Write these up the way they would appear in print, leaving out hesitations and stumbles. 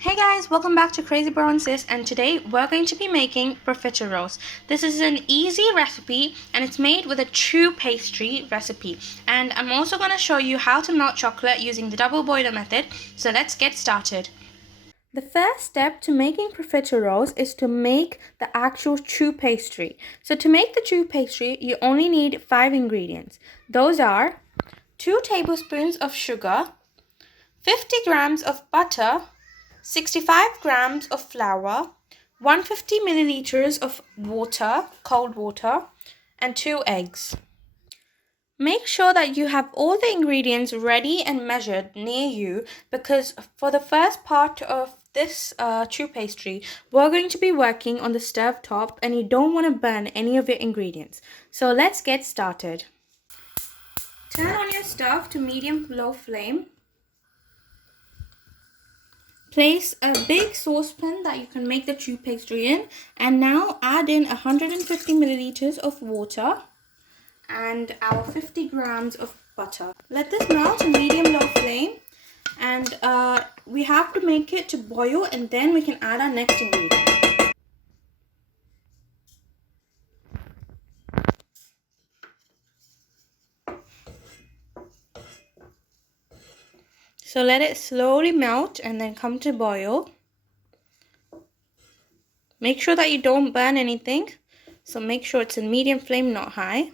Hey guys, welcome back to Crazy Bro and Sis, and today we're going to be making profiteroles. This is an easy recipe and it's made with a true pastry recipe. And I'm also going to show you how to melt chocolate using the double boiler method. So let's get started. The first step to making profiteroles is to make the actual true pastry. So to make the true pastry, you only need 5 ingredients. Those are 2 tablespoons of sugar, 50 grams of butter, 65 grams of flour, 150 milliliters of water, cold water, and 2 eggs. Make sure that you have all the ingredients ready and measured near you, because for the first part of this true pastry, we're going to be working on the stove top and you don't want to burn any of your ingredients. So let's get started. Turn on your stove to medium-low flame. Place a big saucepan that you can make the true pastry in, and now add in 150 milliliters of water and our 50 grams of butter. Let this melt in medium-low flame, and we have to make it to boil, and then we can add our next ingredient. So let it slowly melt and then come to boil. Make sure that you don't burn anything, so make sure it's in medium flame, not high.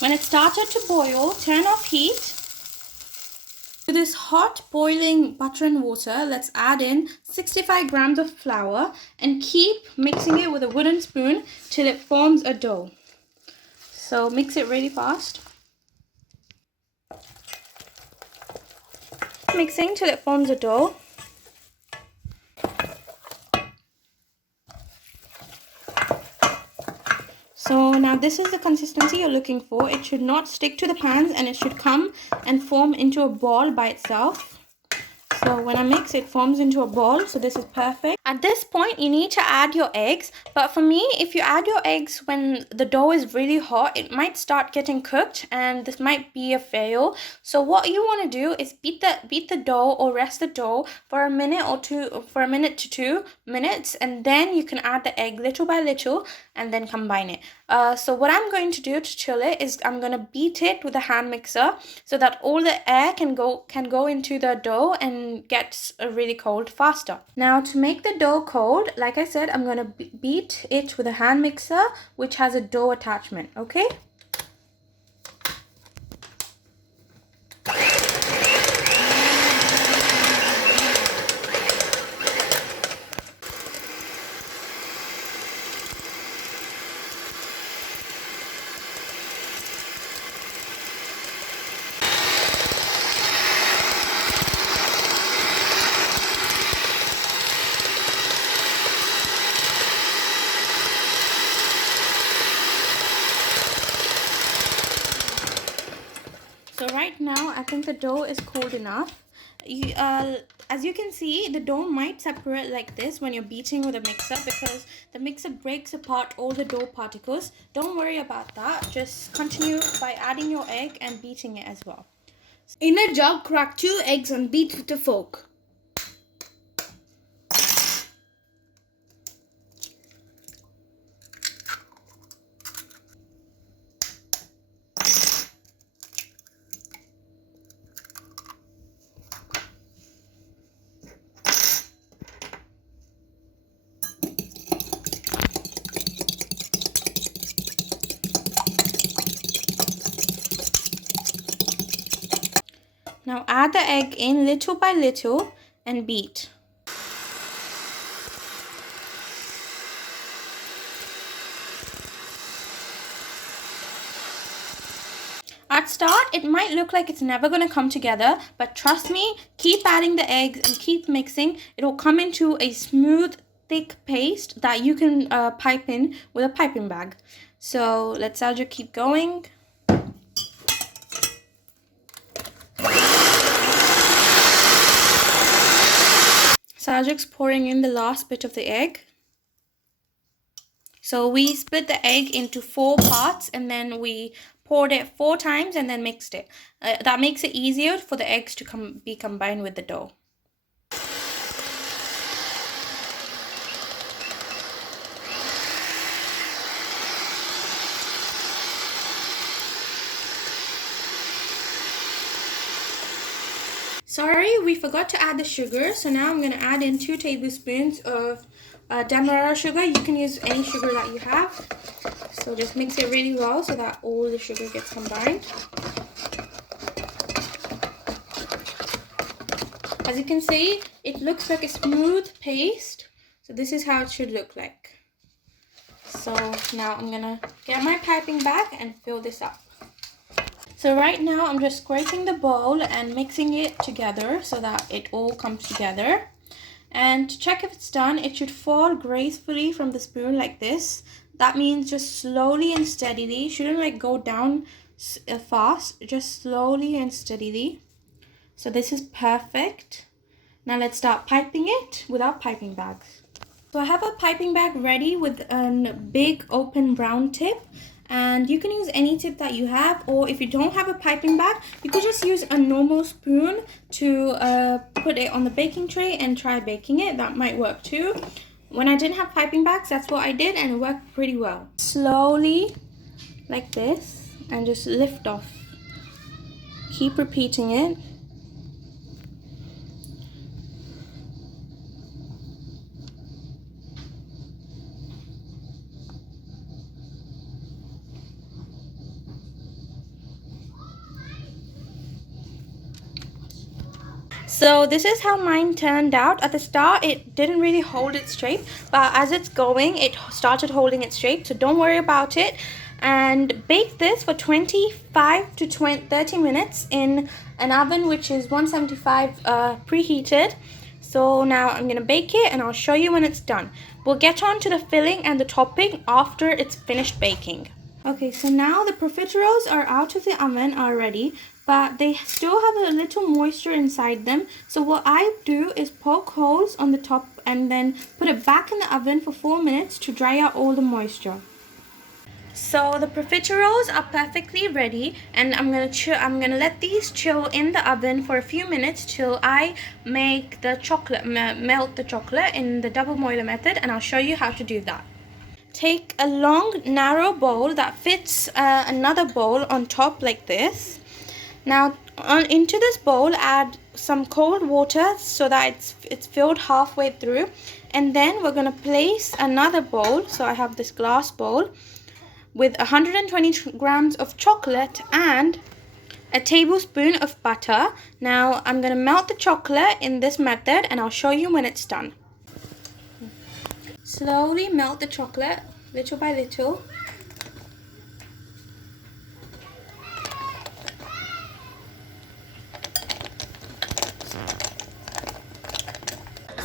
When it started to boil, turn off heat. To this hot boiling butter and water, let's add in 65 grams of flour and keep mixing it with a wooden spoon till it forms a dough. So mix it really fast. Mixing till it forms a dough. So now this is the consistency you're looking for. It should not stick to the pans and it should come and form into a ball by itself. So when I mix, it forms into a ball, so this is perfect. At this point, you need to add your eggs, but for me, if you add your eggs when the dough is really hot, it might start getting cooked and this might be a fail. So what you want to do is beat the dough or rest the dough for a minute to 2 minutes, and then you can add the egg little by little and then combine it. So what I'm going to do to chill it is I'm going to beat it with a hand mixer so that all the air can go into the dough and gets really cold faster. Now to make the dough cold, like I said, I'm going to beat it with a hand mixer which has a dough attachment, okay? So right now, I think the dough is cold enough. As you can see, the dough might separate like this when you're beating with a mixer, because the mixer breaks apart all the dough particles. Don't worry about that. Just continue by adding your egg and beating it as well. In a jug, crack 2 eggs and beat with a fork. Now add the egg in little by little and beat. At start, it might look like it's never going to come together, but trust me, keep adding the eggs and keep mixing. It will come into a smooth, thick paste that you can pipe in with a piping bag. So let's Saljooq keep going. Saljooq's pouring in the last bit of the egg. So we split the egg into 4 parts and then we poured it 4 times and then mixed it. That makes it easier for the eggs to be combined with the dough. we forgot to add the sugar, so now I'm going to add in 2 tablespoons of demerara sugar. You can use any sugar that you have. So just mix it really well so that all the sugar gets combined. As you can see, it looks like a smooth paste. So this is how it should look like. So now I'm gonna get my piping bag and fill this up. So right now I'm just scraping the bowl and mixing it together so that it all comes together. And to check if it's done, it should fall gracefully from the spoon like this. That means just slowly and steadily. Shouldn't like go down fast, just slowly and steadily. So this is perfect. Now let's start piping it with our piping bags. So I have a piping bag ready with a big open brown tip. And you can use any tip that you have, or if you don't have a piping bag, you could just use a normal spoon to put it on the baking tray and try baking it. That might work too. When I didn't have piping bags, that's what I did, and it worked pretty well. Slowly, like this, and just lift off. Keep repeating it. So this is how mine turned out. At the start, it didn't really hold its shape, but as it's going, it started holding its shape. So don't worry about it. And bake this for 25 to 30 minutes in an oven which is 175 preheated. So now I'm going to bake it and I'll show you when it's done. We'll get on to the filling and the topping after it's finished baking. Okay, so now the profiteroles are out of the oven already, but they still have a little moisture inside them. So what I do is poke holes on the top and then put it back in the oven for 4 minutes to dry out all the moisture. So the profiteroles are perfectly ready, and I'm gonna let these chill in the oven for a few minutes till I make the chocolate, melt the chocolate in the double boiler method, and I'll show you how to do that. Take a long narrow bowl that fits another bowl on top like this. Now into this bowl add some cold water so that it's filled halfway through, and then we're going to place another bowl. So I have this glass bowl with 120 grams of chocolate and a tablespoon of butter. Now I'm going to melt the chocolate in this method and I'll show you when it's done. Slowly melt the chocolate, little by little.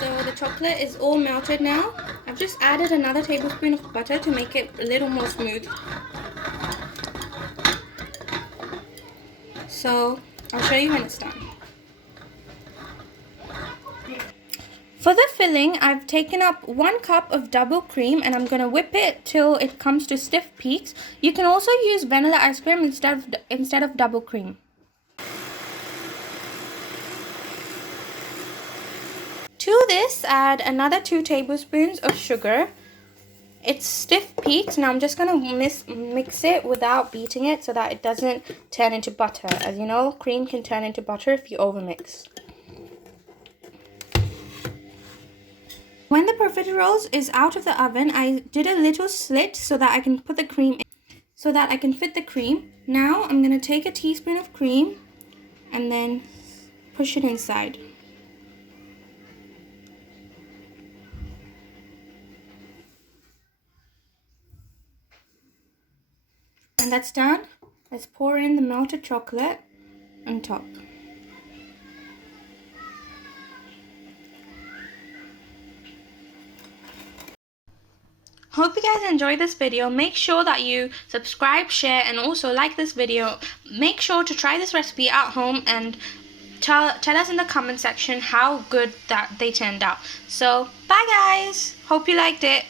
So the chocolate is all melted now. I've just added another tablespoon of butter to make it a little more smooth. So I'll show you when it's done. For the filling, I've taken up 1 cup of double cream and I'm going to whip it till it comes to stiff peaks. You can also use vanilla ice cream instead of double cream. To this, add another 2 tablespoons of sugar. It's stiff peaks. Now I'm just going to mix it without beating it so that it doesn't turn into butter. As you know, cream can turn into butter if you overmix. When the profiteroles is out of the oven, I did a little slit so that I can put the cream in, so that I can fit the cream. Now I'm going to take a teaspoon of cream and then push it inside. And that's done. Let's pour in the melted chocolate on top. Hope you guys enjoyed this video. Make sure that you subscribe, share, and also like this video. Make sure to try this recipe at home and tell us in the comment section how good that they turned out. So bye guys, hope you liked it.